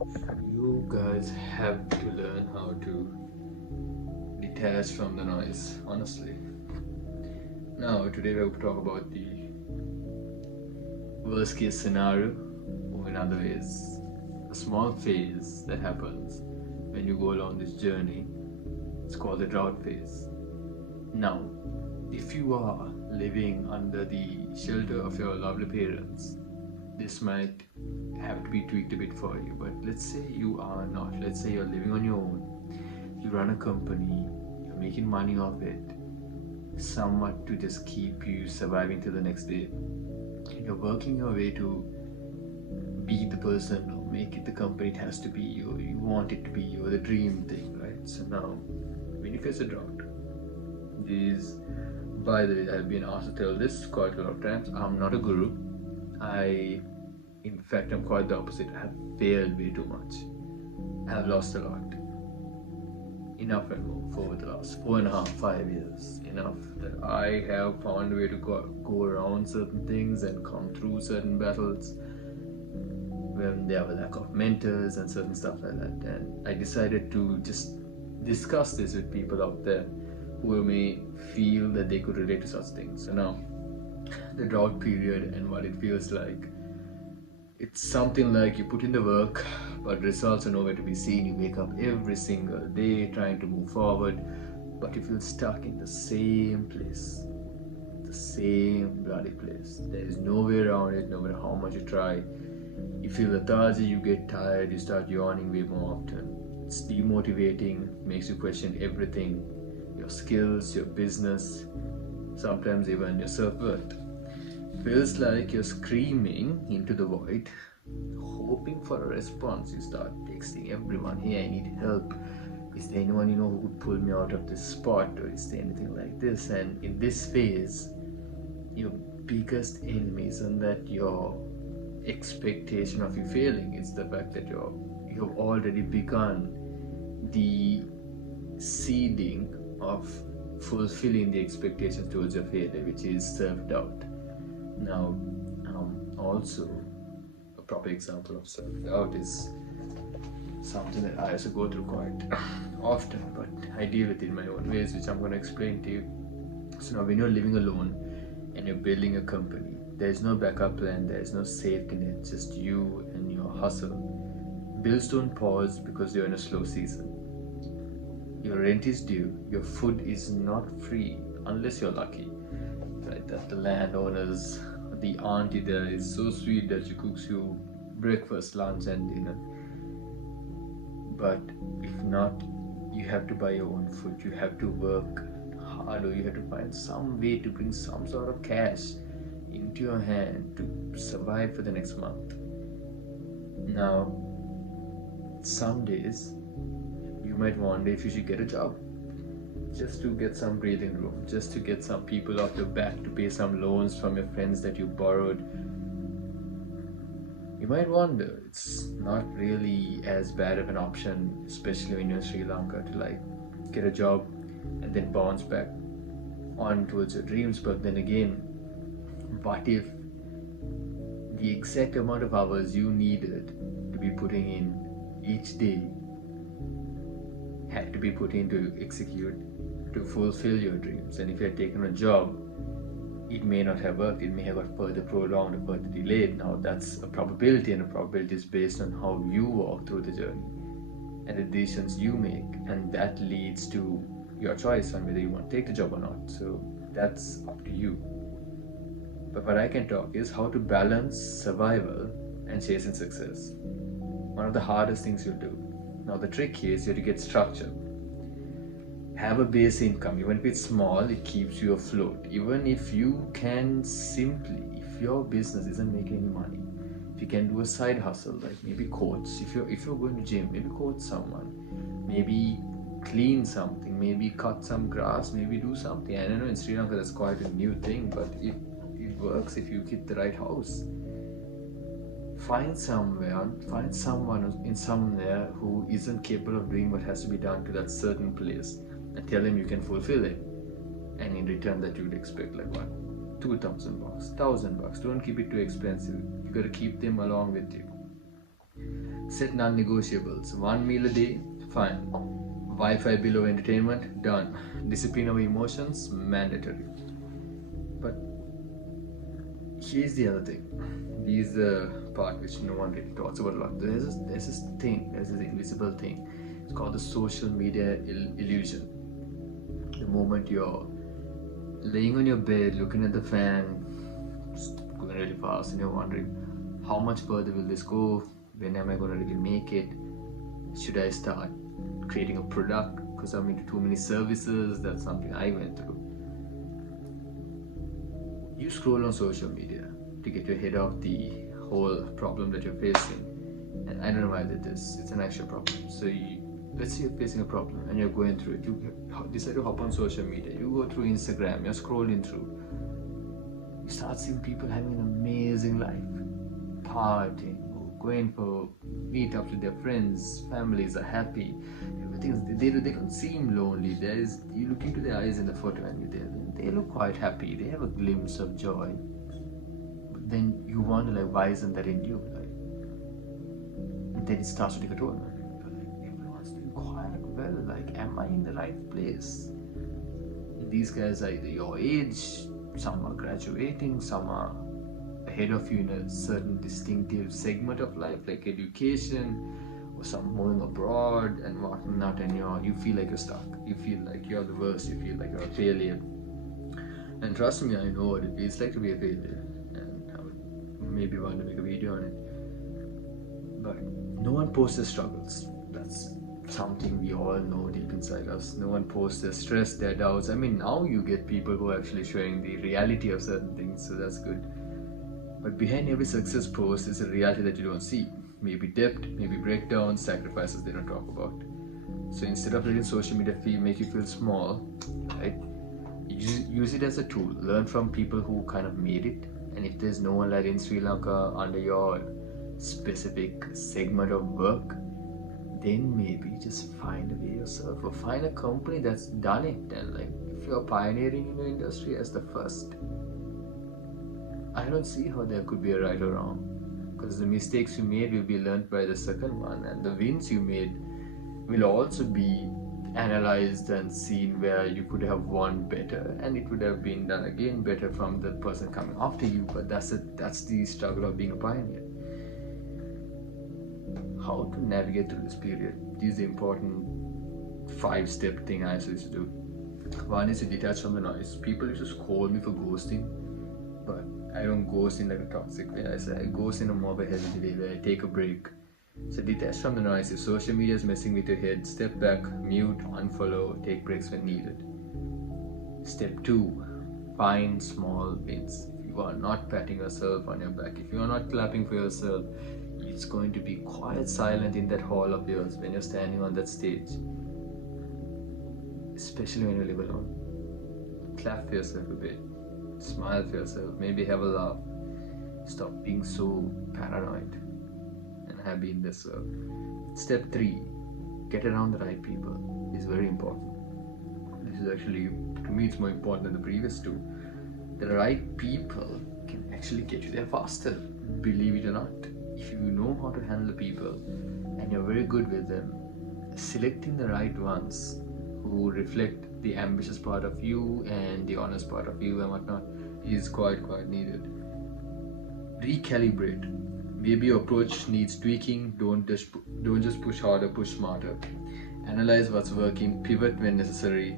You guys have to learn how to detach from the noise, honestly. Now, today we're going to talk about the worst case scenario, or in other ways, a small phase that happens when you go along this journey. It's called the drought phase. Now, if you are living under the shelter of your lovely parents, this might have to be tweaked a bit for you. But let's say you are not. Let's say you're living on your own. You run a company, you're making money off it, somewhat to just keep you surviving till the next day. You're working your way to be the person or make it the company it has to be you. You want it to be you, the dream thing, right? So now, when you face a drought, these, by the way, I've been asked to tell this quite a lot of times. I'm not a guru. I, in fact, I'm quite the opposite. I have failed way too much. I have lost a lot. Enough and more for the last 4.5, 5 years. Enough that I have found a way to go around certain things and come through certain battles when there were lack of mentors and certain stuff like that. And I decided to just discuss this with people out there who may feel that they could relate to such things. So now, the drought period and what it feels like. It's something like you put in the work, but results are nowhere to be seen. You wake up every single day trying to move forward, but you feel stuck in the same place, the same bloody place. There is no way around it, no matter how much you try. You feel lethargy, you get tired, you start yawning way more often. It's demotivating, makes you question everything, your skills, your business, sometimes even your self-worth. Feels like you're screaming into the void, hoping for a response. You start texting everyone, hey, I need help. Is there anyone you know who could pull me out of this spot? Or is there anything like this? And in this phase, your biggest enemy isn't that your expectation of you failing, it's the fact that you've already begun the seeding of fulfilling the expectations towards your failure, which is self-doubt. Now, also a proper example of self-doubt is something that I also go through quite often, but I deal with it in my own ways, which I'm going to explain to you. So now, when you're living alone and you're building a company, there's no backup plan, there's no safety net, just you and your hustle. Bills don't pause because you're in a slow season. Your rent is due, your food is not free unless you're lucky. Right, that the landowners, the auntie there is so sweet that she cooks you breakfast, lunch, and dinner. But if not, you have to buy your own food. You have to work harder. You have to find some way to bring some sort of cash into your hand to survive for the next month. Now, some days you might wonder if you should get a job just to get some breathing room, just to get some people off your back, to pay some loans from your friends that you borrowed. You might wonder, it's not really as bad of an option, especially when you're in Sri Lanka, to like get a job and then bounce back on towards your dreams. But then again, what if the exact amount of hours you needed to be putting in each day had to be put in to execute, to fulfill your dreams? And if you had taken a job, it may not have worked, it may have got further prolonged or further delayed. Now that's a probability, and a probability is based on how you walk through the journey and the decisions you make, and that leads to your choice on whether you want to take the job or not. So that's up to you. But what I can talk is how to balance survival and chasing success. One of the hardest things you'll do. Now the trick here is you have to get structure. Have a base income. Even if it's small, it keeps you afloat. Even if you can simply, if your business isn't making any money, if you can do a side hustle, like maybe coach, if you're going to gym, maybe coach someone, maybe clean something, maybe cut some grass, maybe do something. I don't know, in Sri Lanka that's quite a new thing, but it works if you hit the right house. Find someone in somewhere who isn't capable of doing what has to be done to that certain place, and tell him you can fulfill it. And in return, that you would expect like what, $2,000, $1,000. Don't keep it too expensive. You gotta keep them along with you. Set non-negotiables. One meal a day, fine. Wi-Fi below entertainment, done. Discipline over emotions, mandatory. But here's the other thing. This is the part which no one really talks about a lot. There's this thing, there's this invisible thing. It's called the social media illusion. The moment you're laying on your bed, looking at the fan, it's going really fast, and you're wondering, how much further will this go? When am I going to really make it? Should I start creating a product because I'm into too many services? That's something I went through. You scroll on social media to get your head off the whole problem that you're facing. And I don't know why I did this. It's an actual problem. So let's say you're facing a problem and you're going through it. You decide to hop on social media. You go through Instagram. You're scrolling through. You start seeing people having an amazing life, partying, going for meetups with their friends, families are happy, they don't seem lonely. You look into their eyes in the photo and they look quite happy, they have a glimpse of joy. But then you wonder, like, why isn't that in you? And then it starts to take a toll, man. Like, everyone's doing quite well, like, am I in the right place? These guys are either your age, some are graduating, some are ahead of you in a certain distinctive segment of life, like education, or some moving abroad and whatnot, and you feel like you're stuck. You feel like you're the worst. You feel like you're a failure. And trust me, I know what it feels like to be a failure, and I would maybe want to make a video on it. But no one posts their struggles. That's something we all know deep inside us. No one posts their stress, their doubts. I mean, now you get people who are actually showing the reality of certain things, so that's good. But behind every success post is a reality that you don't see. Maybe debt, maybe breakdowns, sacrifices they don't talk about. So instead of letting social media make you feel small, right? Use it as a tool. Learn from people who kind of made it. And if there's no one like in Sri Lanka under your specific segment of work, then maybe just find a way yourself, or find a company that's done it. And like, if you're pioneering in your industry as the first, I don't see how there could be a right or wrong, because the mistakes you made will be learned by the second one, and the wins you made will also be analyzed and seen where you could have won better, and it would have been done again better from the person coming after you. But that's the struggle of being a pioneer. How to navigate through this period? This is the important 5-step thing I used to do. One is to detach from the noise. People used to scold me for ghosting, but I don't ghost in like a toxic way. I ghost in a more of a healthy way where I take a break. So detach from the noise. If social media is messing with your head, step back, mute, unfollow, take breaks when needed. Step 2, find small wins. If you are not patting yourself on your back, if you are not clapping for yourself, it's going to be quite silent in that hall of yours when you're standing on that stage. Especially when you live alone. Clap for yourself a bit. Smile for yourself, maybe have a laugh. Stop being so paranoid and happy in this. Step 3, get around the right people is very important. This is actually, to me, it's more important than the previous two. The right people can actually get you there faster, believe it or not. If you know how to handle people and you're very good with them, selecting the right ones who reflect the ambitious part of you and the honest part of you and whatnot is quite needed. Recalibrate. Maybe your approach needs tweaking. Don't just push harder, push smarter. Analyze what's working, pivot when necessary,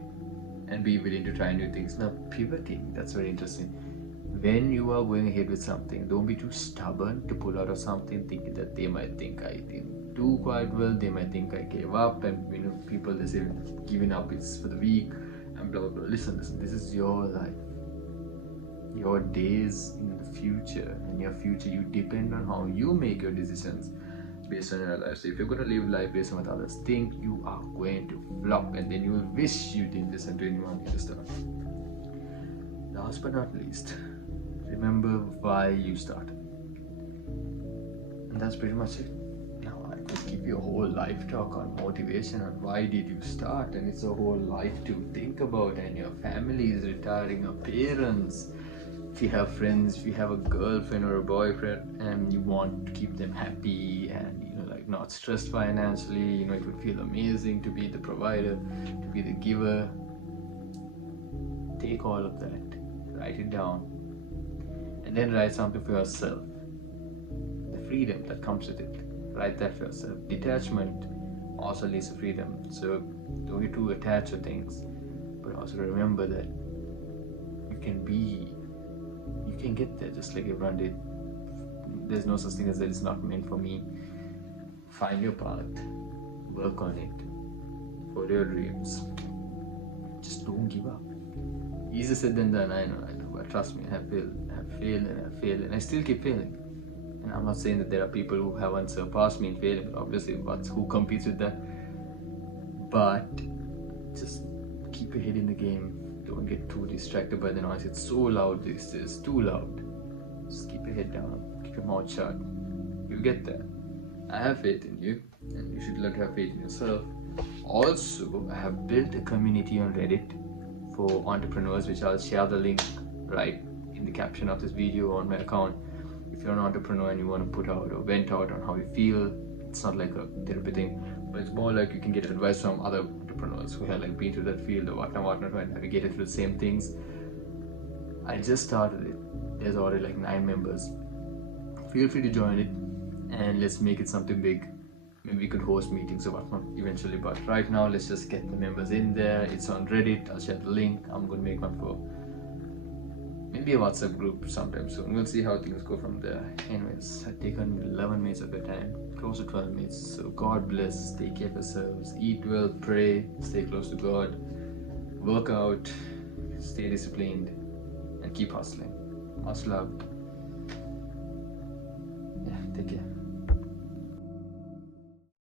and be willing to try new things. Now, pivoting, that's very interesting. When you are going ahead with something, don't be too stubborn to pull out of something thinking that they might think I didn't do quite well, they might think I gave up, and people, they say giving up is for the weak and blah blah blah. Listen, this is your life. Your days in the future, and your future, you depend on how you make your decisions based on your life. So if you're going to live life based on what others think, you are going to flop, and then you will wish you didn't listen to anyone at the start. Last but not least, remember why you started. And that's pretty much it. Now I could give you a whole life talk on motivation, on why did you start, and it's a whole life to think about, and your family is retiring, your parents, if you have friends, if you have a girlfriend or a boyfriend and you want to keep them happy and like not stressed financially, it would feel amazing to be the provider, to be the giver. Take all of that, write it down, and then write something for yourself. The freedom that comes with it, write that for yourself. Detachment also leads to freedom, so don't get too attached to things, but also remember that you can get there just like everyone did. There's no such thing as that it's not meant for me. Find your path, work on it, follow your dreams, just don't give up. Easier said than done, I know, but trust me, I have failed, and I still keep failing. And I'm not saying that there are people who haven't surpassed me in failing, but obviously who competes with that. But just keep your head in the game. Don't get too distracted by the noise. It's so loud these days, too loud. Just keep your head down, keep your mouth shut. You'll get there. I have faith in you, and you should learn to have faith in yourself. Also, I have built a community on Reddit for entrepreneurs, which I'll share the link right in the caption of this video on my account. If you're an entrepreneur and you want to put out or vent out on how you feel, it's not like a therapy thing, but it's more like you can get advice from other entrepreneurs who have been through that field or whatnot and navigated through the same things. I just started it. There's already 9 members. Feel free to join it and let's make it something big. Maybe we could host meetings or whatnot eventually, but right now let's just get the members in there. It's on Reddit. I'll share the link. I'm gonna make one for maybe a WhatsApp group sometime soon. We'll see how things go from there. Anyways, I've taken 11 minutes of your time, close to 12 minutes. So God bless, take care of yourselves, eat well, pray, stay close to God, work out, stay disciplined, and keep hustling. Much love.